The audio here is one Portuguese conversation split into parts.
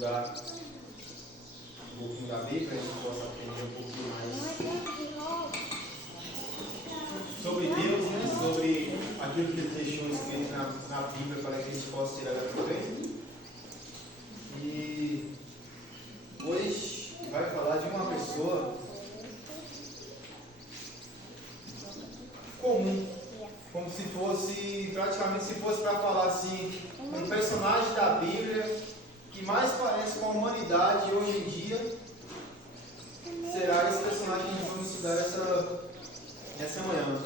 estudar um pouquinho da Bíblia, a gente possa aprender um pouquinho mais sobre Deus, né? Sobre aquilo que Ele deixou escrito na Bíblia para que a gente possa tirar da proveito. E hoje vai falar de uma pessoa comum, como se fosse, praticamente se fosse para falar assim, um personagem da Bíblia que mais parece com a humanidade hoje em dia, será esse personagem que nós vamos estudar essa manhã.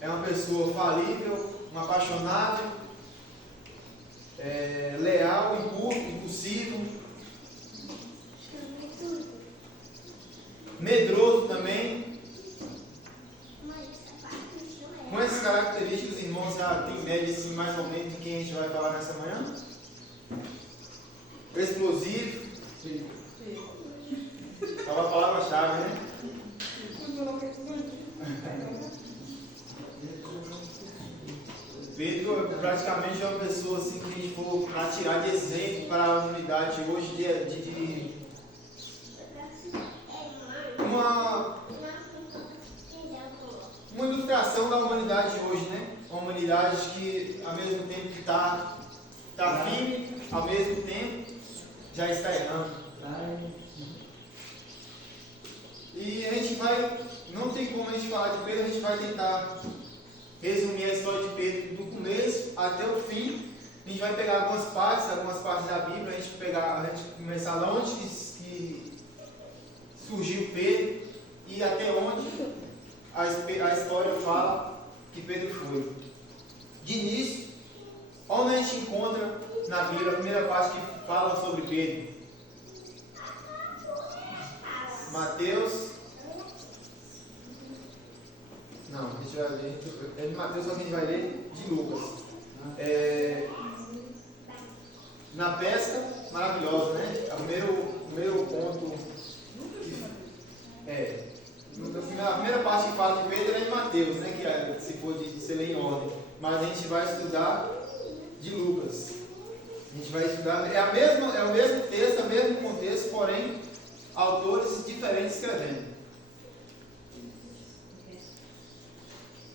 É uma pessoa falível, um apaixonado, leal, impulsivo, medroso também. Com essas características, irmãos, já tem média assim, mais ou menos de quem a gente vai falar nessa manhã. Explosivo. Estava a palavra-chave, né? Pedro praticamente é uma pessoa assim, que a gente for para tirar de exemplo para a humanidade hoje de uma ilustração da humanidade hoje, né? Uma humanidade que ao mesmo tempo que está firme, ao mesmo tempo já está errando. E a gente não tem como a gente falar de Pedro, a gente vai tentar resumir a história de Pedro do começo até o fim. A gente vai pegar algumas partes da Bíblia, a gente começar lá onde que surgiu Pedro e até onde a história fala que Pedro foi. De início, onde a gente encontra na Bíblia a primeira parte que fala sobre Pedro? Mateus. Não, a gente vai ler. É de Mateus, só que a gente vai ler de Lucas. Na pesca, maravilhosa, né? O primeiro ponto. A primeira parte que fala de Pedro é de Mateus, né? Que se for de ser ler em ordem. Mas a gente vai estudar de Lucas. A gente vai estudar. É o mesmo texto, é o mesmo contexto, porém, autores diferentes escrevendo.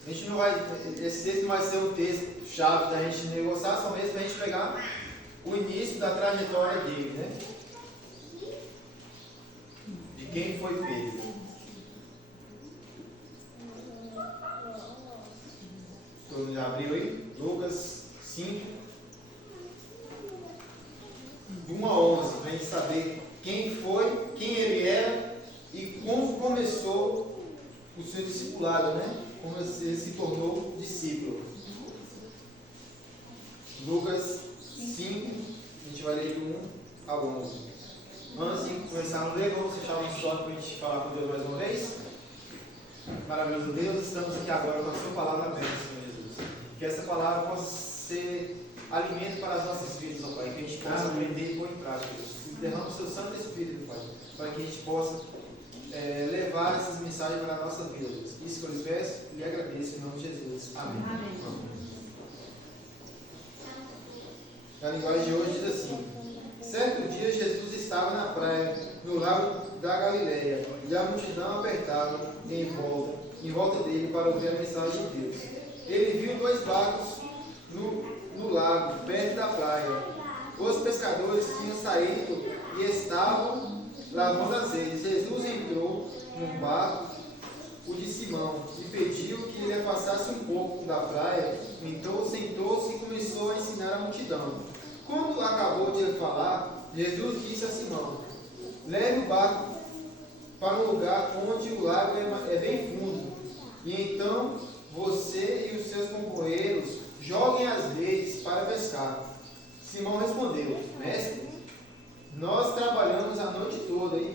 A gente não vai. Esse texto não vai ser um texto chave da gente negociar, só mesmo para a gente pegar o início da trajetória dele, né? De quem foi Pedro. Todo mundo já abriu aí? Lucas 5, de 1 a 11, para a gente saber quem foi, quem ele era e como começou o seu discipulado, né? Como ele se tornou discípulo. Lucas 5, a gente vai ler de 1 a 11. Antes de começar a ler, vamos fechar o short para a gente falar com Deus mais uma vez. Maravilhoso Deus, estamos aqui agora com a sua palavra aberta, Senhor Jesus. Que essa palavra possa ser alimento para as nossas vidas, ó Pai, que a gente possa aprender e pôr em prática, Deus. Derrama o seu Santo Espírito, Pai, para que a gente possa levar essas mensagens para a nossa vida, Deus. Isso que eu lhe peço e lhe agradeço em nome de Jesus. Amém. A linguagem de hoje diz assim: certo dia Jesus estava na praia, no lago da Galileia, e a multidão apertava em volta dele para ouvir a mensagem de Deus. Ele viu 2 barcos no lago, perto da praia. Os pescadores tinham saído e estavam lavando as redes. Jesus entrou num barco, o de Simão, e pediu que ele afastasse um pouco da praia. Entrou, sentou-se e começou a ensinar a multidão. Quando acabou de falar, Jesus disse a Simão: leve o barco para um lugar onde o lago é bem fundo, e então você e os seus companheiros joguem as redes para pescar. Simão respondeu: mestre, nós trabalhamos a noite toda e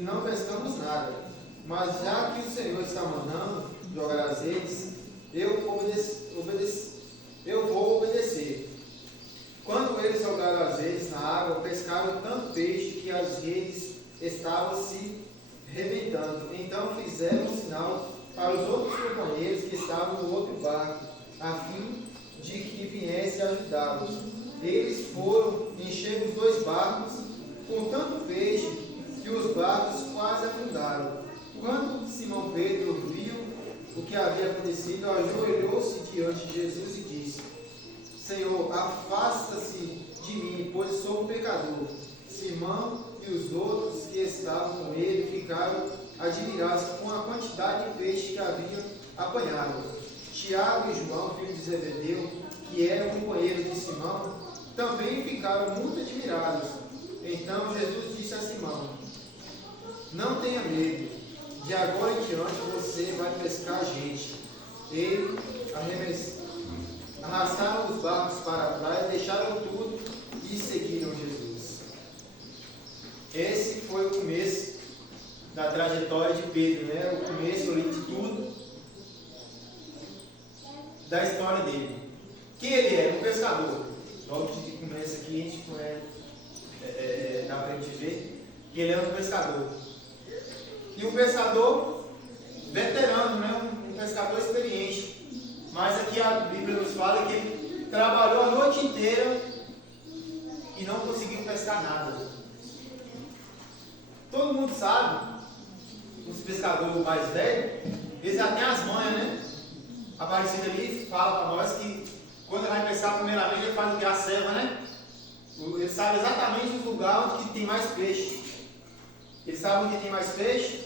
não pescamos nada, mas já que o Senhor está mandando jogar as redes, eu vou obedecer. Quando eles jogaram as redes na água, pescaram tanto peixe que as redes estavam se rebentando. Então fizeram um sinal para os outros companheiros que estavam no outro barco, a fim de que viesse ajudá-los. Eles foram encher os 2 barcos com tanto peixe que os barcos quase afundaram. Quando Simão Pedro viu o que havia acontecido, ajoelhou-se diante de Jesus e disse: Senhor, afasta-se de mim, pois sou um pecador. Simão e os outros que estavam com ele ficaram admirados com a quantidade de peixe que haviam apanhado. Tiago e João, filhos de Zebedeu, que eram companheiros de Simão, também ficaram muito admirados. Então Jesus disse a Simão: Não tenha medo, de agora em diante você vai pescar gente. Ele arrastaram os barcos para a praia, deixaram tudo e seguiram Jesus. Esse foi o começo da trajetória de Pedro, né? O começo ali de tudo, da história dele. Quem ele é? Um pescador. Logo de começo aqui a gente dá para a gente ver que ele é um pescador. E um pescador veterano, né? Um pescador experiente. Mas aqui a Bíblia nos fala que ele trabalhou a noite inteira e não conseguiu pescar nada. Todo mundo sabe, os pescadores mais velhos, eles já têm as manhas, né? Aparecido ali fala para nós que quando vai pescar primeiramente ele faz o que? A ceva, né? Ele sabe exatamente os lugares onde tem mais peixe. Ele sabe onde tem mais peixe,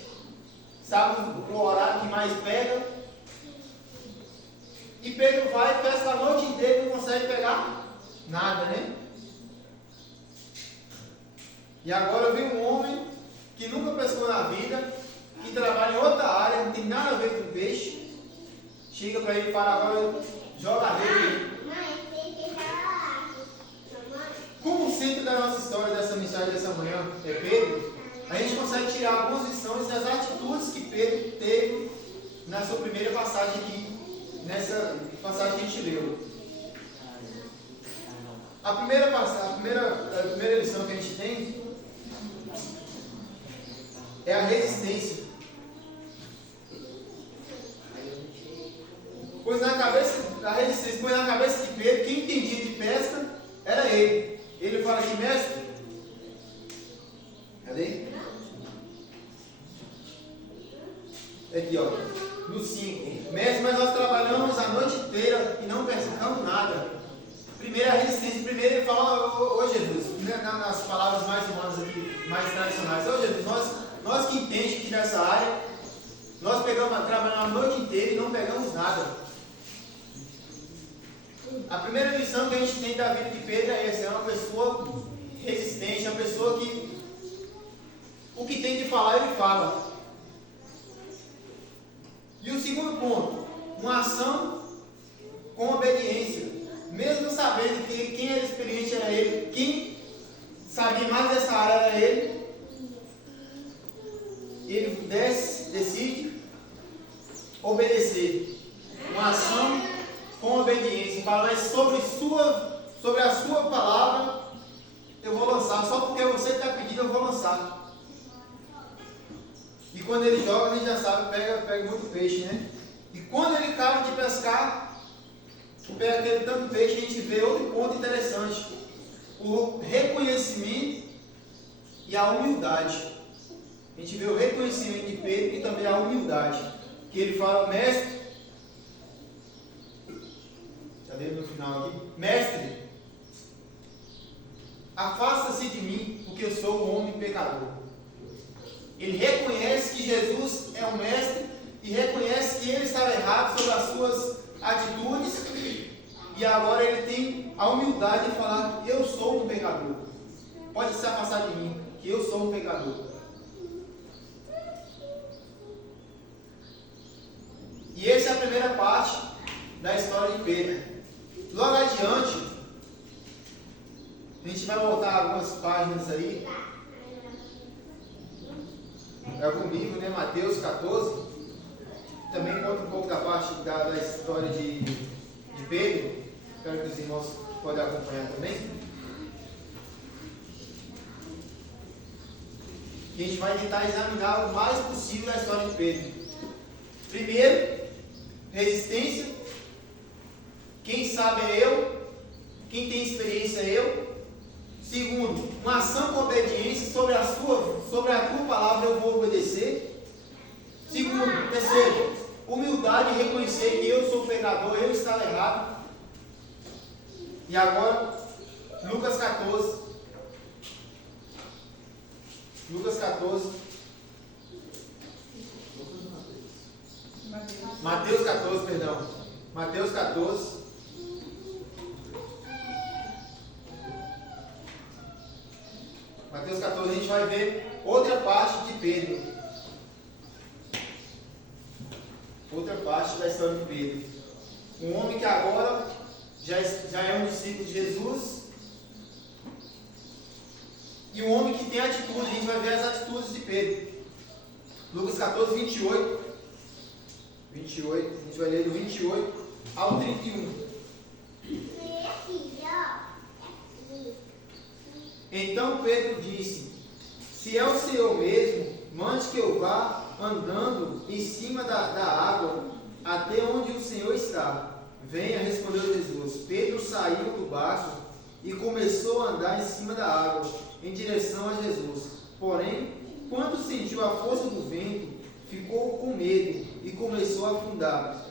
sabe o horário que mais pega. E Pedro vai, pesca a noite inteira e não consegue pegar nada, né? E agora vem um homem que nunca pescou na vida, que trabalha em outra área, não tem nada a ver com peixe. Chega para ele e fala: agora joga a rede. Como o centro da nossa história, dessa mensagem dessa manhã é Pedro, a gente consegue tirar algumas lições das atitudes que Pedro teve na sua primeira passagem aqui, nessa passagem que a gente leu. A primeira lição que a gente tem é a resistência. Pois na cabeça de Pedro, quem entendia de pesca era ele. Ele fala assim: mestre, cadê? Aqui, ó, no 5. Mestre, mas nós trabalhamos a noite inteira e não pescamos nada. Primeiro a resistência. Primeiro ele fala: ô Jesus, nas palavras mais humanas aqui, mais tradicionais: ô Jesus, nós que entendemos aqui nessa área, nós trabalhamos a noite inteira e não pegamos nada. A primeira lição que a gente tem da vida de Pedro é essa: é uma pessoa resistente, é uma pessoa que o que tem de falar ele fala. E o segundo ponto, uma ação com obediência. Mesmo sabendo que quem era experiente era ele, quem sabia mais dessa área era ele, ele decide obedecer. Uma ação com obediência. Fala: mas sobre a sua palavra eu vou lançar. Só porque você está pedindo eu vou lançar. E quando ele joga, a gente já sabe, pega muito peixe, né? E quando ele acaba de pescar, pega aquele tanto peixe, a gente vê outro ponto interessante: o reconhecimento e a humildade. A gente vê o reconhecimento de Pedro e também a humildade. Que ele fala: mestre, cadê no final aqui? Mestre, afasta-se de mim, porque eu sou um homem pecador. Ele reconhece que Jesus é o mestre e reconhece que ele estava errado sobre as suas atitudes, e agora ele tem a humildade de falar: eu sou um pecador. Pode se afastar de mim, que eu sou um pecador. E essa é a primeira parte da história de Pedro. Logo adiante, a gente vai voltar algumas páginas aí, algum livro, né? Mateus 14, também conta um pouco da parte da história de Pedro. Espero que os irmãos podem acompanhar também. E a gente vai tentar examinar o mais possível a história de Pedro. Primeiro, resistência. Quem sabe é eu. Quem tem experiência é eu. Segundo, uma ação com obediência sobre a tua palavra eu vou obedecer. Segundo, terceiro, humildade e reconhecer que eu sou pecador, eu estava errado. E agora, Lucas 14. Lucas 14. Mateus 14, perdão. Mateus 14. Mateus 14, a gente vai ver outra parte de Pedro. Outra parte da história de Pedro. Um homem que agora já é um discípulo de Jesus. E um homem que tem atitude. A gente vai ver as atitudes de Pedro. Lucas 14, 28. A gente vai ler do 28 ao 31. Então Pedro disse: se é o Senhor mesmo, mande que eu vá andando em cima da água até onde o Senhor está. Venha, respondeu Jesus. Pedro saiu do barco e começou a andar em cima da água, em direção a Jesus. Porém, quando sentiu a força do vento, ficou com medo e começou a afundar.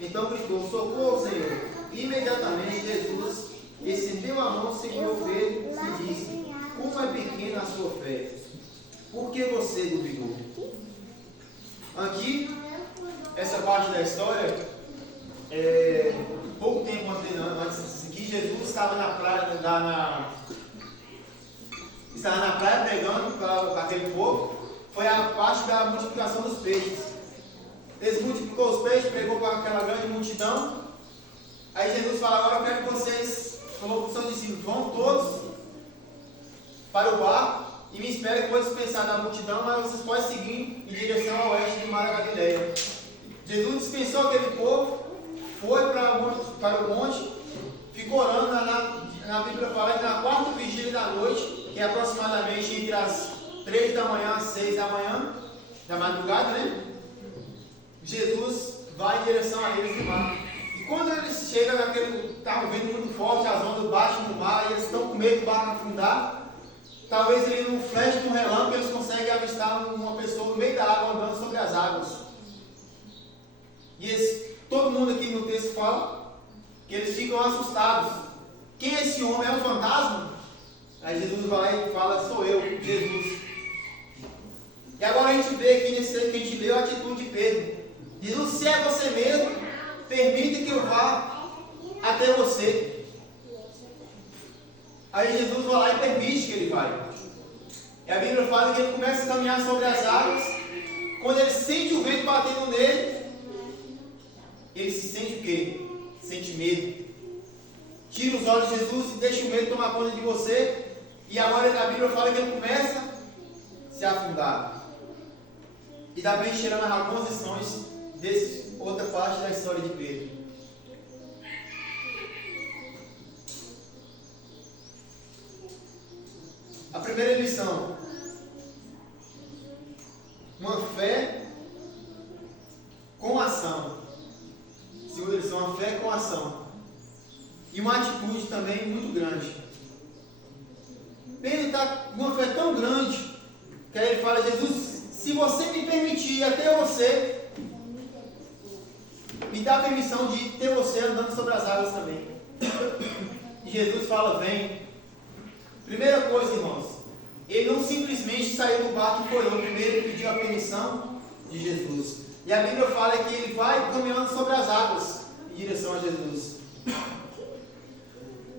Então gritou: socorro, Senhor! Imediatamente Jesus estendeu a mão, segurou Pedro e disse: como é pequena a sua fé, por que você duvidou? Aqui, essa parte da história, pouco tempo antes que Jesus estava na praia, estava na praia pregando para aquele povo, foi a parte da multiplicação dos peixes. Ele multiplicou os peixes, pregou para aquela grande multidão. Aí Jesus fala: agora eu quero que vocês, falou para os seus discípulos, vão todos para o barco e me esperem depois dispensar da multidão, mas vocês podem seguir em direção ao oeste do mar da Galileia. Jesus dispensou aquele povo, foi para o monte, ficou orando. Na Bíblia fala que na quarta vigília da noite, que é aproximadamente entre as 3 da manhã às 6 da manhã, da madrugada, né? Jesus vai em direção a eles no mar. E quando eles chegam naquele, está um vento muito forte, as ondas baixam no mar, e eles estão com medo do barco afundar. Talvez ele, num flash de um relâmpago, eles conseguem avistar uma pessoa no meio da água andando sobre as águas. E todo mundo aqui no texto fala que eles ficam assustados. Quem é esse homem? É um fantasma? Aí Jesus vai e fala: sou eu, Jesus. E agora a gente vê aqui nesse texto que a gente leu a atitude de Pedro. Jesus: se é você mesmo, permita que eu vá até você. Aí Jesus vai lá e permite que ele vá. E a Bíblia fala que ele começa a caminhar sobre as águas. Quando ele sente o vento batendo nele, ele se sente o quê? Sente medo. Tira os olhos de Jesus e deixa o medo tomar conta de você. E agora a Bíblia fala que ele começa a se afundar. E dá bem cheirando algumas lições dessa outra parte da história de Pedro. A primeira lição: uma fé com ação. Segunda lição: uma fé com ação. E uma atitude também muito grande. Pedro está com uma fé tão grande que aí ele fala: Jesus, se você me permitir ir até você, me dá a permissão de ter você andando sobre as águas também. E Jesus fala: vem. Primeira coisa, irmãos, ele não simplesmente saiu do barco e foi orou. Primeiro ele pediu a permissão de Jesus. E a Bíblia fala que ele vai caminhando sobre as águas em direção a Jesus.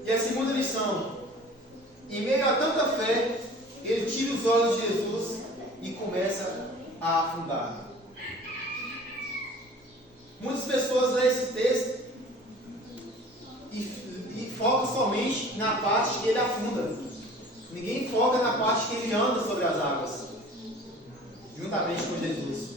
E a segunda lição: em meio a tanta fé, ele tira os olhos de Jesus e começa a afundar. Muitas pessoas lêem esse texto e focam somente na parte que ele afunda. Ninguém foca na parte que ele anda sobre as águas, juntamente com Jesus.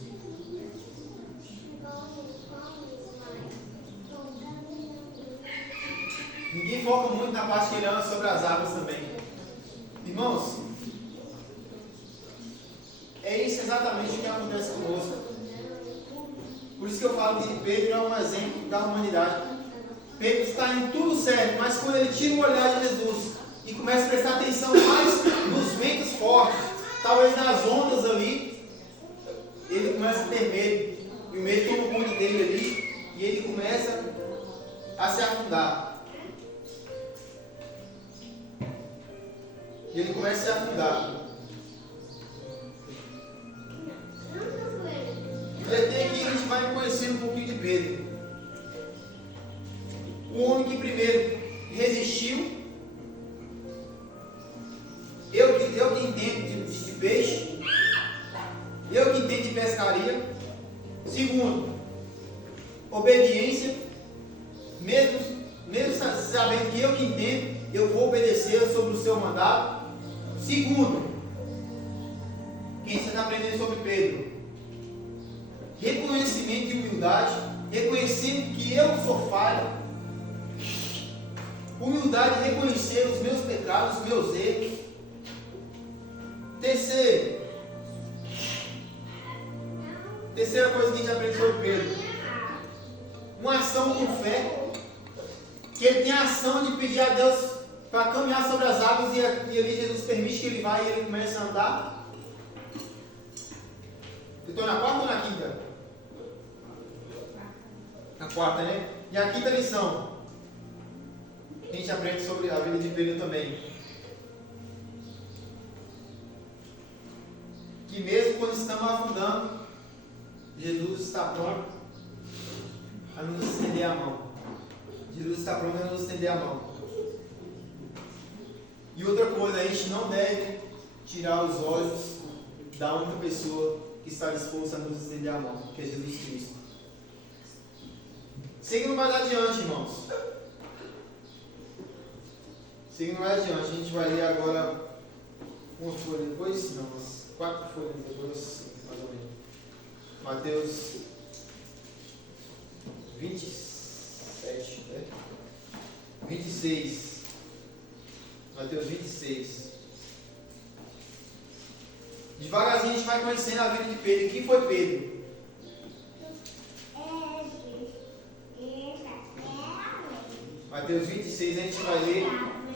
Ninguém foca muito na parte que ele anda sobre as águas também. Irmãos, é isso exatamente o que acontece conosco. Por isso que eu falo que Pedro é um exemplo da humanidade. Pedro está em tudo certo, mas quando ele tira o olhar de Jesus e começa a prestar atenção mais nos ventos fortes, talvez nas ondas ali, ele começa a ter medo. E o medo toma conta dele ali e ele começa a se afundar. Ele começa a se afundar. E até aqui a gente vai conhecendo um pouquinho de Pedro. O homem que primeiro resistiu. Eu que entendo de peixe. Eu que entendo de pescaria. Segundo, obediência. Mesmo sabendo que eu que entendo, eu vou obedecer sobre o seu mandato. Segundo, quem está aprendendo sobre Pedro? Reconhecimento e humildade. Reconhecendo que eu sou falho. Humildade de reconhecer os meus pecados, os meus erros. Terceira coisa que a gente aprende sobre Pedro. Uma ação com fé. Que ele tem a ação de pedir a Deus para caminhar sobre as águas e ali Jesus permite que ele vá e ele começa a andar. Eu estou na quarta ou na quinta? Na quarta, né? E a quinta lição. A gente aprende sobre a vida de Pedro também. Que mesmo quando estamos afundando, Jesus está pronto a nos estender a mão. Jesus está pronto a nos estender a mão. E outra coisa, a gente não deve tirar os olhos da única pessoa que está disposta a nos estender a mão, que é Jesus Cristo. Seguindo mais adiante, irmãos. Seguindo mais adiante, a gente vai ler agora uma folha depois, não, umas 4 folhas depois, mais ou menos. Mateus 27, né? 26. Mateus 26. Devagarzinho a gente vai conhecendo a vida de Pedro. Quem foi Pedro? Mateus 26 a gente vai ler.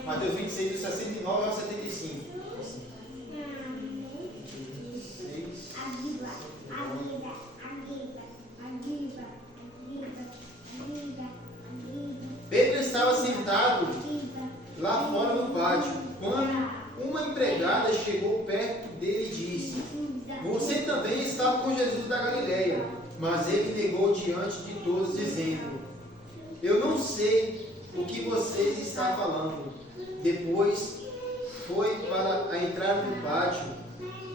Mateus 26, do 69 ao 75. Pedro estava sentado lá fora no pátio, quando uma empregada chegou perto dele e disse: Você também estava com Jesus da Galileia. Mas ele negou diante de todos, dizendo: Eu não sei o que vocês estão falando. Depois foi para a entrada do pátio.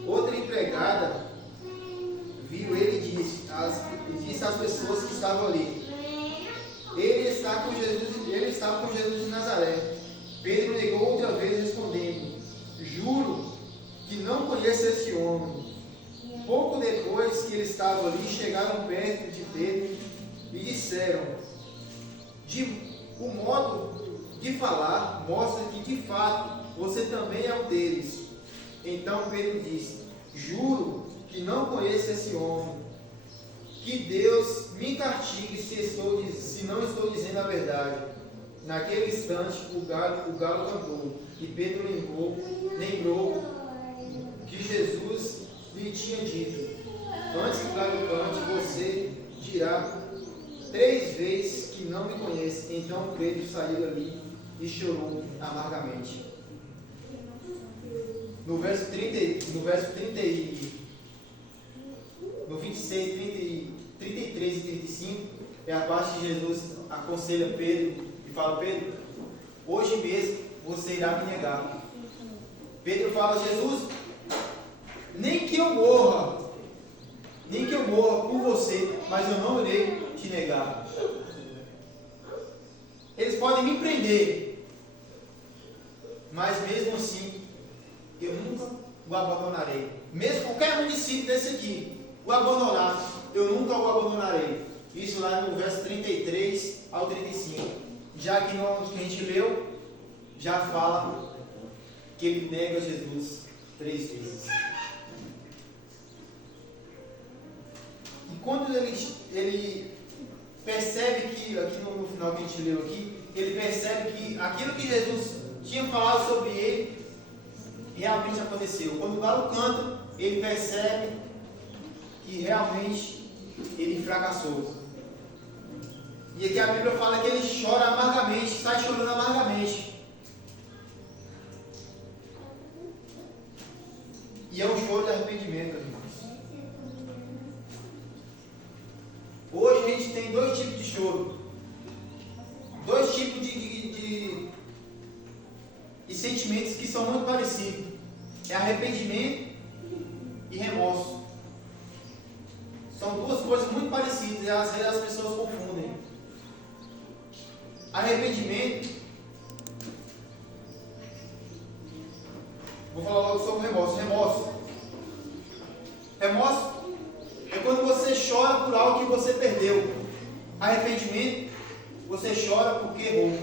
Outra empregada viu ele e disse às pessoas que estavam ali: Ele estava com Jesus de Nazaré. Pedro negou outra vez, respondendo: Juro que não conheço esse homem. Pouco depois que ele estava ali, chegaram perto de Pedro e disseram: O modo de falar mostra que de fato você também é um deles. Então Pedro disse: Juro que não conheço esse homem. Que Deus me castigue se não estou dizendo a verdade. Naquele instante o galo cantou e Pedro lembrou que Jesus lhe tinha dito: Antes que o galo cante, você dirá 3 vezes que não me conhece. Então Pedro saiu dali e chorou amargamente. No verso 26, 33 e 35, é a parte que Jesus aconselha Pedro e fala: Pedro, hoje mesmo você irá me negar. Pedro fala: Jesus, nem que eu morra por você, mas eu não irei te negar. Eles podem me prender, mas mesmo assim, eu nunca o abandonarei. Mesmo qualquer um discípulo desse aqui o abandonar, eu nunca o abandonarei. Isso lá no verso 33 ao 35. Já que no que a gente leu, já fala que ele nega Jesus 3 vezes. E quando ele percebe que, aqui no final que a gente leu aqui, ele percebe que aquilo que Jesus tinha falado sobre ele realmente aconteceu. Quando o galo canta, ele percebe que realmente ele fracassou. E aqui a Bíblia fala que ele chora amargamente, sai chorando amargamente. E é um choro de arrependimento, irmãos. Hoje a gente tem dois tipos de choro. Dois tipos de sentimentos que são muito parecidos. É arrependimento e remorso. São duas coisas muito parecidas e às vezes as pessoas confundem. Arrependimento. Vou falar logo sobre remorso. Remorso é quando você chora por algo que você perdeu. Arrependimento, você chora porque errou.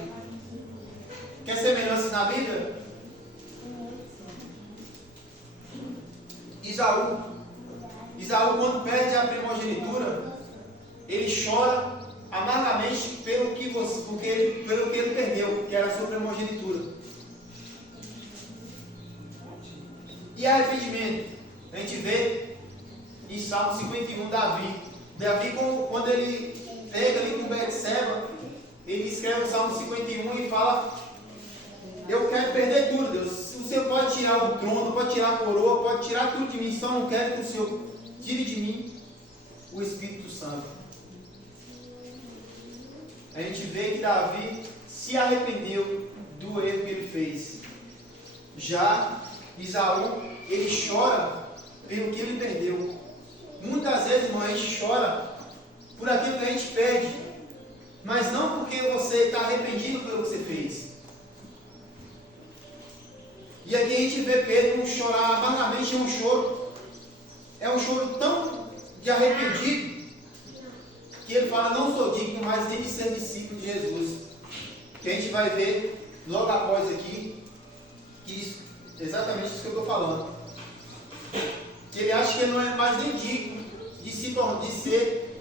Quer semelhança na Bíblia? Isaú, quando perde a primogenitura, ele chora amargamente pelo que ele perdeu, que era a sua primogenitura. E arrependimento? A gente vê em Salmo 51, Davi, quando ele pega ali com Betseba, ele escreve o Salmo 51 e fala: eu quero perder tudo, Deus. O Senhor pode tirar o trono, pode tirar a coroa, pode tirar tudo de mim, só não quero que o Senhor tire de mim o Espírito Santo. A gente vê que Davi se arrependeu do erro que ele fez. Já Isaú, ele chora pelo que ele perdeu. Muitas vezes, irmão, a gente chora por aquilo que a gente perde, mas não porque você está arrependido pelo que você fez. E aqui a gente vê Pedro chorar amargamente, é um choro tão de arrependido, que ele fala: não sou digno mais nem de ser discípulo de Jesus. Que a gente vai ver logo após aqui, exatamente isso que eu estou falando. Que ele acha que ele não é mais nem digno de ser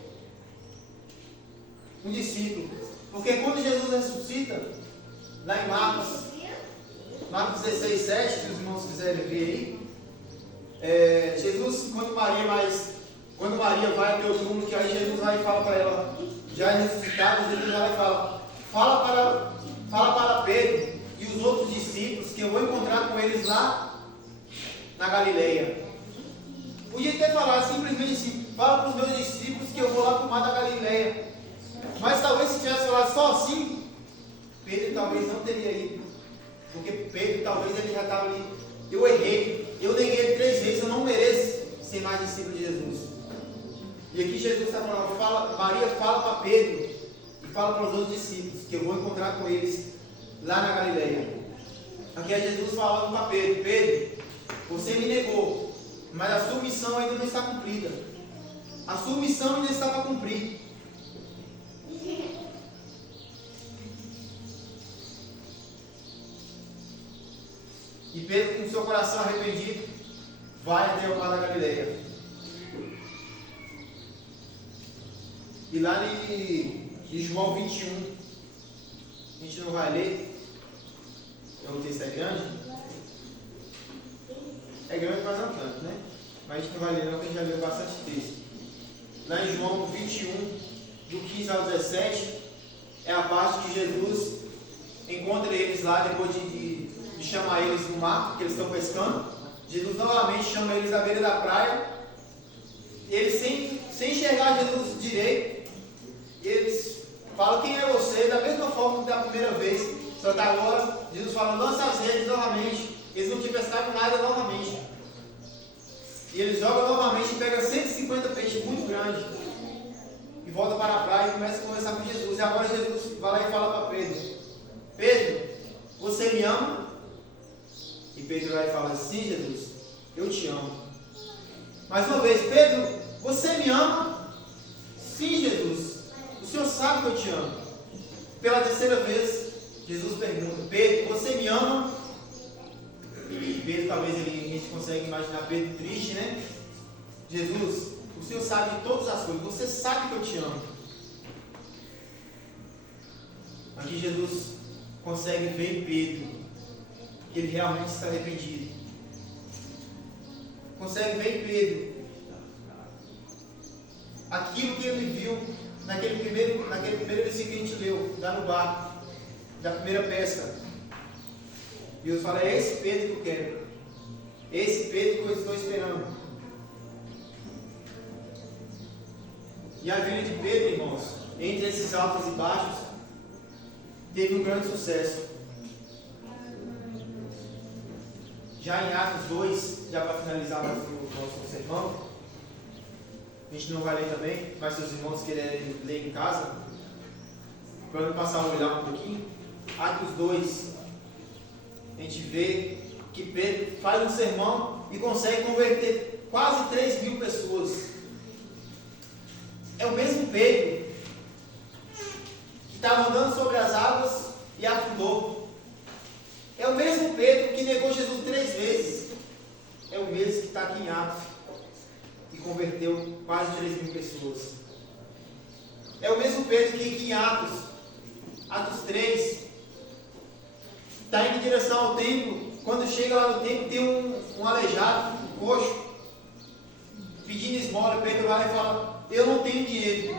um discípulo. Porque quando Jesus ressuscita, lá em Marcos 16, 7, se os irmãos quiserem ver aí, Jesus, quando Maria vai até o túmulo, que aí Jesus vai e fala para ela, já é ressuscitado, Jesus vai e fala para Pedro e os outros discípulos que eu vou encontrar com eles lá na Galileia. Podia ter falado simplesmente assim: fala para os meus discípulos que eu vou lá para o mar da Galileia. Mas talvez se tivesse falado só assim, Pedro talvez não teria ido. Porque Pedro talvez ele já estava ali: eu errei, eu neguei ele 3 vezes, eu não mereço ser mais discípulo de Jesus. E aqui Jesus está falando: Maria fala para Pedro e fala para os outros discípulos que eu vou encontrar com eles lá na Galileia. Aqui é Jesus falando para Pedro: Pedro, você me negou, mas a sua missão ainda não está cumprida. A sua missão ainda está para cumprir. E Pedro, com seu coração arrependido, vai até o mar da Galileia. E lá em João 21, a gente não vai ler, o texto é grande. É grande, mas não tanto, né? Mas a gente não vai ler não, porque a gente já leu bastante texto. Lá em João 21, do 15 ao 17, é a parte que Jesus encontra eles lá, depois de chamar eles no mar, porque eles estão pescando. Jesus novamente chama eles à beira da praia. Eles, sem enxergar Jesus direito, eles falam: quem é você? Da mesma forma que da primeira vez. Só que agora Jesus fala: lança as redes novamente. Eles não tinham pescado nada novamente. E eles jogam novamente e pegam 150 peixes muito grandes. E volta para a praia e começa a conversar com Jesus. E agora Jesus vai lá e fala para Pedro: Pedro, você me ama? E Pedro vai e fala: sim, Jesus, eu te amo. Mais uma vez: Pedro, você me ama? Sim, Jesus, o Senhor sabe que eu te amo. Pela terceira vez, Jesus pergunta: Pedro, você me ama? E Pedro, talvez a gente consegue imaginar Pedro triste, né? Jesus, o Senhor sabe de todas as coisas, você sabe que eu te amo. Aqui Jesus consegue ver em Pedro que ele realmente está arrependido. Consegue ver em Pedro aquilo que ele viu naquele primeiro versículo que a gente leu, lá no barco, da primeira pesca. E Deus fala: é esse Pedro que eu quero. Esse Pedro que eu estou esperando. E a vida de Pedro, irmãos, entre esses altos e baixos, teve um grande sucesso. Já em Atos 2, já para finalizar o nosso sermão, a gente não vai ler também, mas se os irmãos quiserem ler em casa, para eu passar a olhar um pouquinho, Atos 2, a gente vê que Pedro faz um sermão e consegue converter quase 3.000 pessoas. É o mesmo Pedro que estava andando sobre as águas e afundou. É o mesmo Pedro que negou Jesus 3 vezes. É o mesmo que está aqui em Atos e converteu quase 3.000 pessoas. É o mesmo Pedro que aqui em Atos 3, está indo em direção ao templo. Quando chega lá no templo, tem um aleijado, um coxo, pedindo esmola. Pedro vai e fala: eu não tenho dinheiro,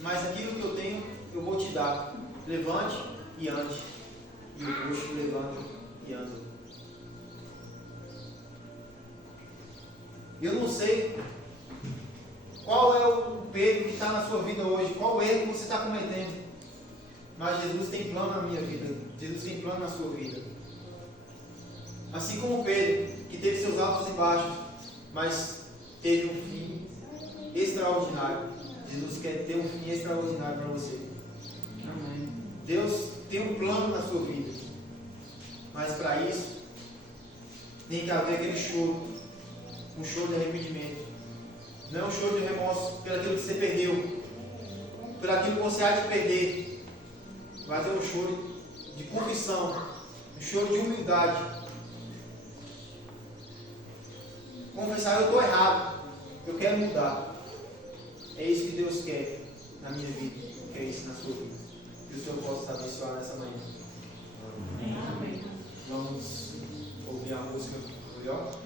mas aquilo que eu tenho, eu vou te dar. Levante e ande. E o coxo levanta e anda. Eu não sei qual é o Pedro que está na sua vida hoje, qual erro que você está cometendo, mas Jesus tem plano na minha vida, Jesus tem plano na sua vida. Assim como Pedro, que teve seus altos e baixos, mas teve um fim extraordinário. Jesus quer ter um fim extraordinário para você. Amém. Deus tem um plano na sua vida, mas para isso tem que haver aquele choro, um choro de arrependimento. Não é um choro de remorso pelo aquilo que você perdeu, por aquilo que você há de perder. Vai ter um choro de confissão, um choro de humildade. Confessar: eu estou errado, eu quero mudar. É isso que Deus quer na minha vida, quer isso na sua vida. Que o Senhor possa abençoar nessa manhã. Amém. Vamos ouvir a música melhor.